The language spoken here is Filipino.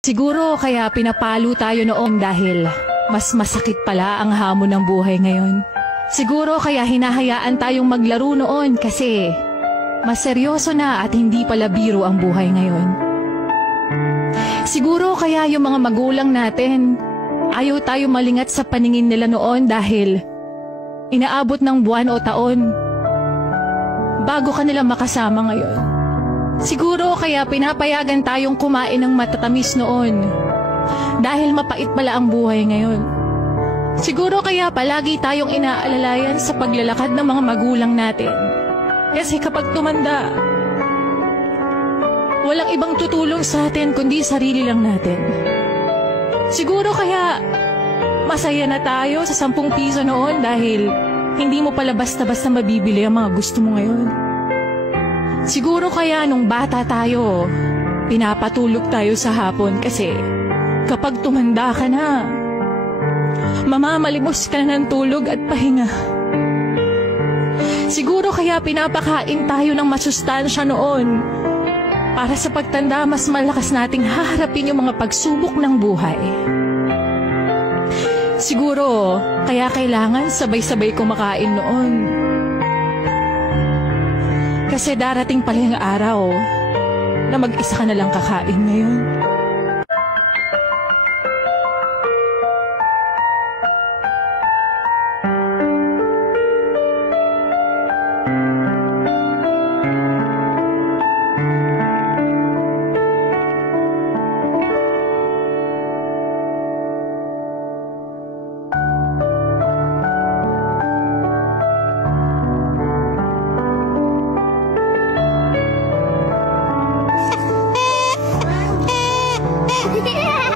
Siguro kaya pinapalo tayo noon dahil mas masakit pala ang hamon ng buhay ngayon. Siguro kaya hinahayaan tayong maglaro noon kasi mas seryoso na at hindi pala biro ang buhay ngayon. Siguro kaya yung mga magulang natin, ayaw tayo malingat sa paningin nila noon dahil inaabot ng buwan o taon bago ka nila makasama ngayon. Siguro kaya pinapayagan tayong kumain ng matatamis noon dahil mapait pala ang buhay ngayon. Siguro kaya palagi tayong inaalalayan sa paglalakad ng mga magulang natin. Kasi kapag tumanda, walang ibang tutulong sa atin kundi sarili lang natin. Siguro kaya masaya na tayo sa 10 piso noon dahil hindi mo pala basta-basta mabibili ang mga gusto mo ngayon. Siguro kaya nung bata tayo, pinapatulog tayo sa hapon kasi kapag tumanda ka na, mamamalimos ka na ng tulog at pahinga. Siguro kaya pinapakain tayo ng masustansya noon para sa pagtanda mas malakas nating haharapin yung mga pagsubok ng buhay. Siguro kaya kailangan sabay-sabay kumakain noon. Kasi darating pala yung araw na mag-isa ka na lang kakain ngayon. Yeah.